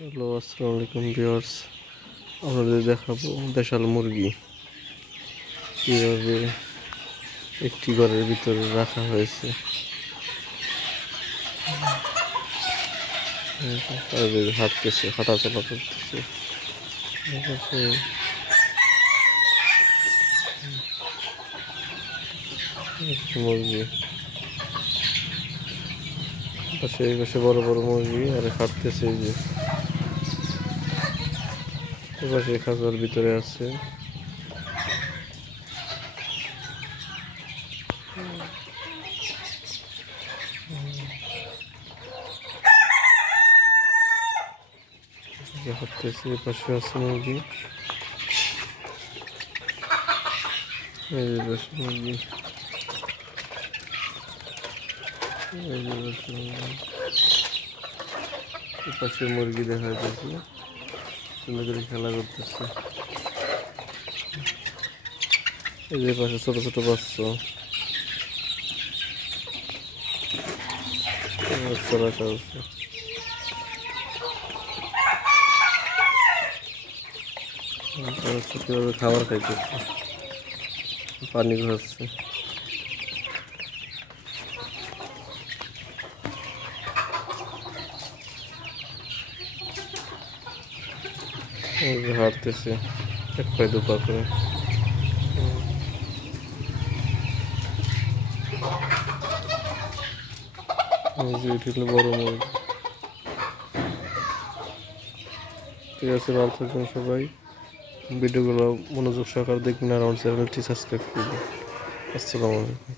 Hello, আসসালামু আলাইকুম viewers. আপনাদের দেখাবো দেশাল মুরগি কীভাবে একটি ঘরের ভিতরে রাখা হয়েছে। তাদের হাঁটতেছে, হাঁটাচলা করতেছে। মুরগি পাশে এই পাশে বড় বড় মুরগি আর হাঁটতেছে। এই যে এপাশে খাঁচার ভিতরে আছে। হাঁটতেছে, এপাশে আছে মুরগি। এই যে পাশে মুরগি, এই যে পাশে মুরগি, এপাশে মুরগি দেখা যাচ্ছে সুন্দর করে খেলা করতেছে। এই যে পাশে ছোট ছোট বাচ্চা রাখা আছে। কিভাবে খাবার খাইতেছে, পানি খাচ্ছে। হাঁটতেছে এক পায়ে দু পা করে। বড় মুরগি। ঠিক আছে, ভালো থাকবেন সবাই। ভিডিওগুলো মনোযোগ সহকারে দেখবেন আর আমার চ্যানেলটি সাবস্ক্রাইব করবেন। আসসালামু আলাইকুম।